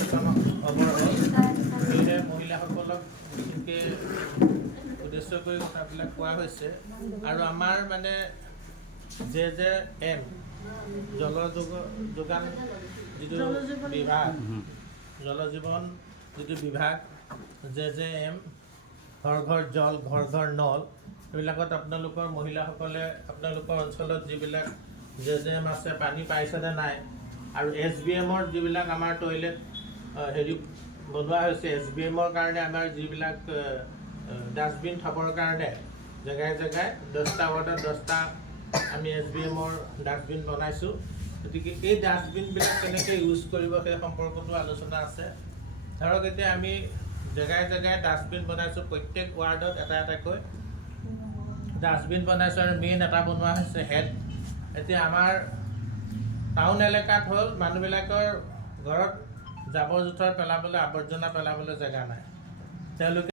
অৱৰোধ মহিলাসকলক বিশেষকৈ উদ্দেশ্য কৰি কথাবিলাক কোৱা হৈছে। আৰু আমাৰ মানে জে জে এম, জল যোগ- যোগান যিটো বিভাগ, জল জীৱন যিটো বিভাগ, জে জে এম, ঘৰ ঘৰ জল, ঘৰ ঘৰ নল, এইবিলাকত আপোনালোকৰ মহিলাসকলে আপোনালোকৰ অঞ্চলত যিবিলাক জে জে এম আছে, পানী পাইছেনে নাই, আৰু এছ বি এমৰ যিবিলাক আমাৰ টয়লেট হেৰি বনোৱা হৈছে এছ বি এমৰ কাৰণে আমাৰ যিবিলাক ডাষ্টবিন থবৰ কাৰণে জেগাই জেগাই দহটা ৱাৰ্ডত দহটা আমি এছ বি এমৰ ডাষ্টবিন বনাইছোঁ। গতিকে এই ডাষ্টবিনবিলাক কেনেকৈ ইউজ কৰিব সেই সম্পৰ্কতো আলোচনা আছে। ধৰক এতিয়া আমি জেগাই জেগাই ডাষ্টবিন বনাইছোঁ প্ৰত্যেক ৱাৰ্ডত এটা এটাকৈ ডাষ্টবিন বনাইছোঁ আৰু মেইন এটা বনোৱা হৈছে হেড এতিয়া আমাৰ টাউন এলেকাত হ'ল মানুহবিলাকৰ ঘৰত জাবৰ জোথৰ পেলাবলৈ আৱৰ্জনা পেলাবলৈ জেগা নাই। তেওঁলোকে